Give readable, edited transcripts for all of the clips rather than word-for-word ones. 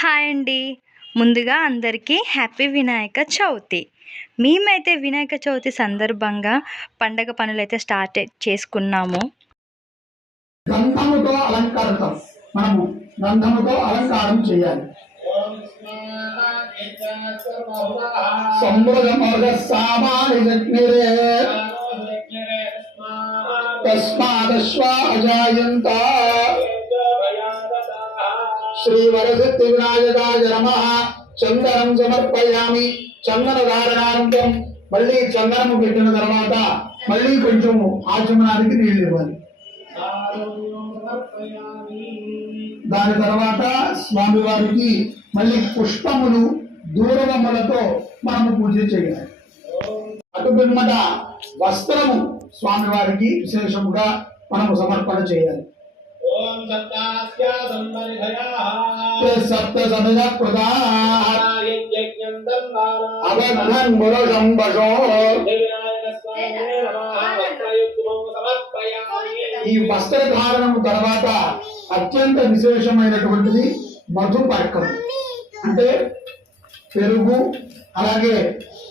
Hi అండి. ముందుగా అందరికీ హ్యాపీ వినాయక చవితి. మేమైతే వినాయక చవితి సందర్భంగా పండగ పనులైతే స్టార్ట్ చేసుకున్నాము. గంధముతో అలంకారం మనము గంధముతో అలంకారం చేయాలి. తస్మాదశ్వాజాయంత శ్రీ వరసిద్ధి వినాయకాయ నమః. చందనం సమర్పయామి. చందన ధారణానంతరం మళ్ళీ చందనము పెట్టిన తర్వాత మళ్ళీ కొంచెం ఆచమనానికి నీళ్ళు ఇవ్వాలి. దాని తర్వాత స్వామివారికి మళ్ళీ పుష్పములు దూరవములతో మనము పూజ చేయాలి. అటు పిమ్మట వస్త్రము స్వామివారికి విశేషముగా మనము సమర్పణ చేయాలి. సప్త సమయ ఈ వస్త్రధారణము తర్వాత అత్యంత విశేషమైనటువంటిది మధుపర్కం. అంటే పెరుగు అలాగే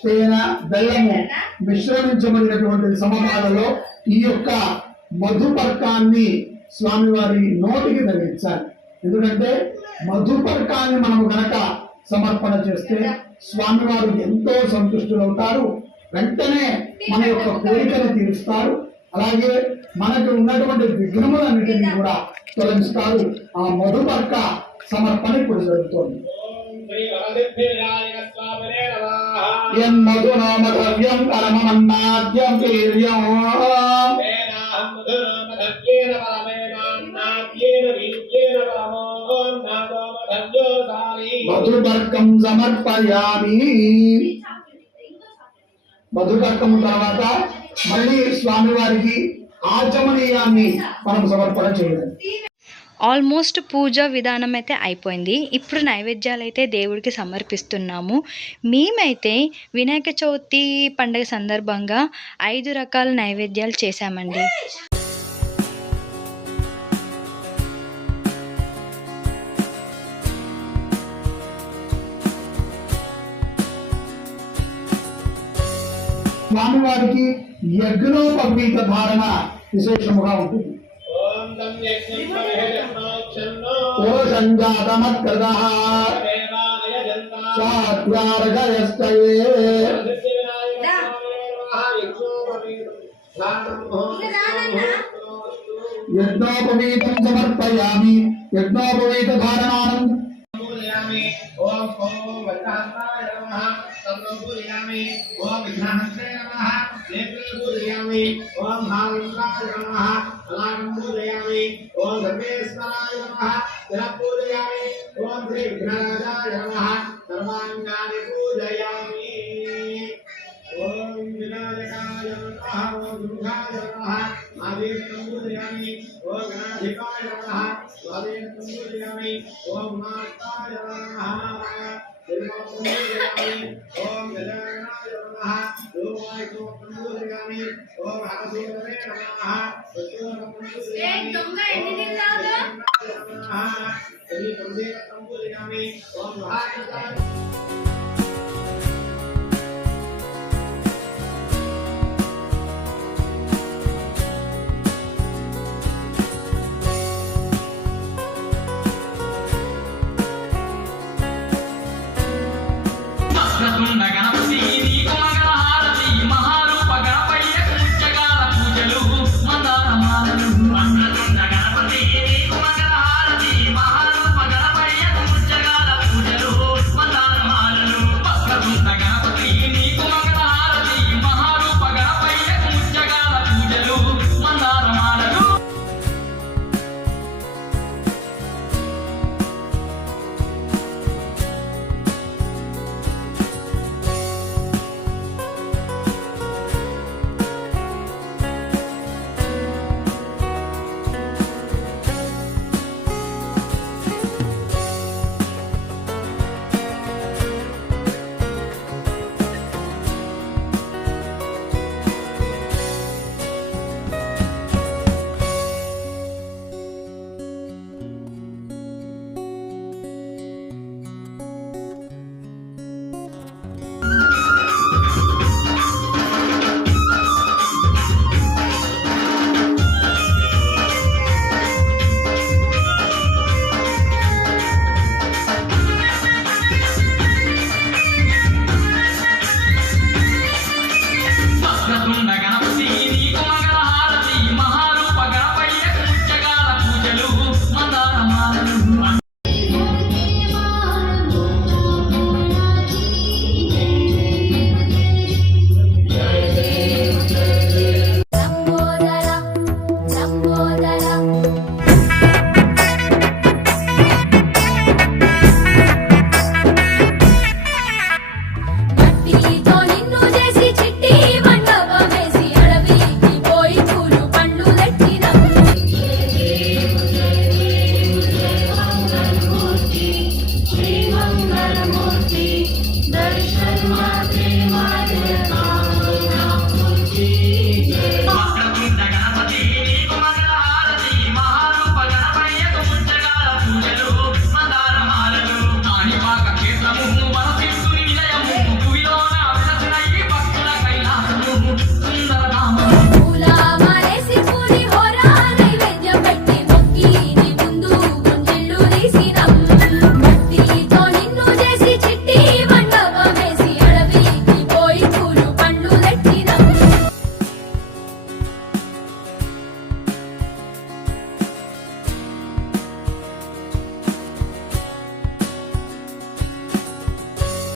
తేనె బెల్లము మిశ్రమించబడినటువంటి సమపాలలో ఈ యొక్క మధుపర్కాన్ని స్వామివారి నోటికి తగిలించాలి. ఎందుకంటే మధుపర్కాన్ని మనము గనక సమర్పణ చేస్తే స్వామివారు ఎంతో సంతుష్టులవుతారు. వెంటనే మన యొక్క కోరికను తీరుస్తారు. అలాగే మనకు ఉన్నటువంటి విఘ్నములన్నిటినీ కూడా తొలగిస్తారు. ఆ మధుపర్క సమర్పణ ఇప్పుడు జరుగుతోంది. మధునామద్రవ్యం పరమన్నాద్యం వీర్యం మధుపర్కం సమర్పయామి. మధుపర్కం తర్వాత మళ్ళీ స్వామివారికి ఆచమనీయాన్ని మనం సమర్పణ చేయాలి. ఆల్మోస్ట్ పూజ విధానం అయితే అయిపోయింది. ఇప్పుడు నైవేద్యాలు అయితే దేవుడికి సమర్పిస్తున్నాము. మేమైతే వినాయక చవితి పండుగ సందర్భంగా 5 రకాల నైవేద్యాలు చేశామండి. స్వామివారికి యజ్ఞోపవీత ధారణ విశేషముగా ఉంటుంది. యజ్ఞోపవీతం సమర్పయామి. యజ్ఞోపవీత ధారణానంద ఓం విఘ్నహంత్రే నమః. నేత్రపూజయామి. ఓం భావేంద్రాయ నమః. అలారం పూజయామి. ఓం సర్వేశ్వరాయ నమః. జలపూజయామి. ఓం శ్రీ విఘ్నరాజాయ నమః. సర్వాంగాని పూజయామి. ఓం వినాయకాయ నమః. ఓం దుర్గాయ నమః. ఆదిత్యం పూజయామి. ఓం గణాధిపాయ నమః. స్వాదేవం పూజయామి. ఓం మాతాయ నమః. ఓం గజాననాయ నమః. ఓం పూజయామి. ఓం హరదేవే నమః. పూజయామి. ఓం